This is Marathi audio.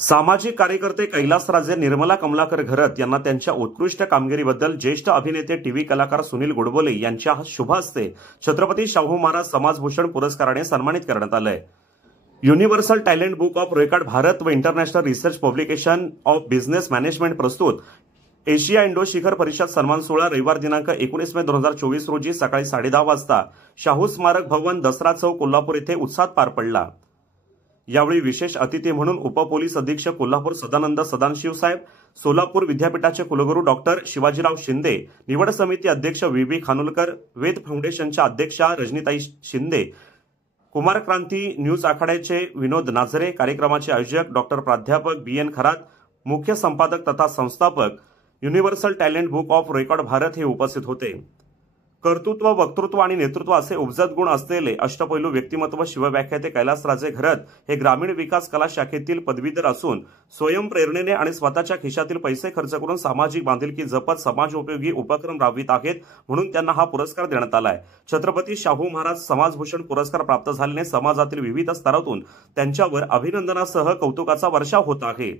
सामाजिक कार्यकर्ते कैलासराजे निर्मला कमलाकर घरत यांना त्यांच्या उत्कृष्ट कामगिरीबद्दल ज्येष्ठ अभिनेते टीव्ही कलाकार सुनील गोडबोले यांच्या शुभ हस्ते छत्रपती शाहू महाराज समाजभूषण पुरस्काराने सन्मानित करण्यात आलंय। Universal talent book of record Bharat व international research publication of business management प्रस्तुत एशिया इंडो शिखर परिषद सन्मान सोहळा रविवार दिनांक 19 मे 2024 रोजी सकाळी 10:30 वाजता शाहू स्मारक भवन दसरा चौक कोल्हापूर येथे उत्साहात पार पडला। यावेळी विशेष अतिथी म्हणून उपपोलीस अधीक्षक कोल्हापूर सदानंद सदानशिव साहेब, सोलापूर विद्यापीठाचे कुलगुरू डॉक्टर शिवाजीराव शिंदे, निवड समिती अध्यक्ष व्ही खानोलकर, वेद फाउंडेशनच्या अध्यक्षा रजनीताई शिंदे, कुमार क्रांती न्यूज आखाड्याचे विनोद नाझरे, कार्यक्रमाचे आयोजक डॉक्टर प्राध्यापक BN खरात, मुख्य संपादक तथा संस्थापक universal talent book of record Bharat हे उपस्थित होते। कर्तृत्व, वक्तृत्व आणि नेतृत्व असे उपजत गुण असलेले अष्टपैलू व्यक्तिमत्व शिवव्याख्याते कैलासराजे घरत हे ग्रामीण विकास कला शाखेतील पदवीधर असून स्वयंप्रेरणेने आणि स्वतःच्या खिशातील पैसे खर्च करून सामाजिक बांधिलकी जपत समाजोपयोगी उपक्रम राबवित आहेत, म्हणून त्यांना हा पुरस्कार देण्यात आलाय। छत्रपती शाहू महाराज समाजभूषण पुरस्कार प्राप्त झाल्याने समाजातील विविध स्तरातून त्यांच्यावर अभिनंदनासह कौतुकाचा वर्षाव होत आहे।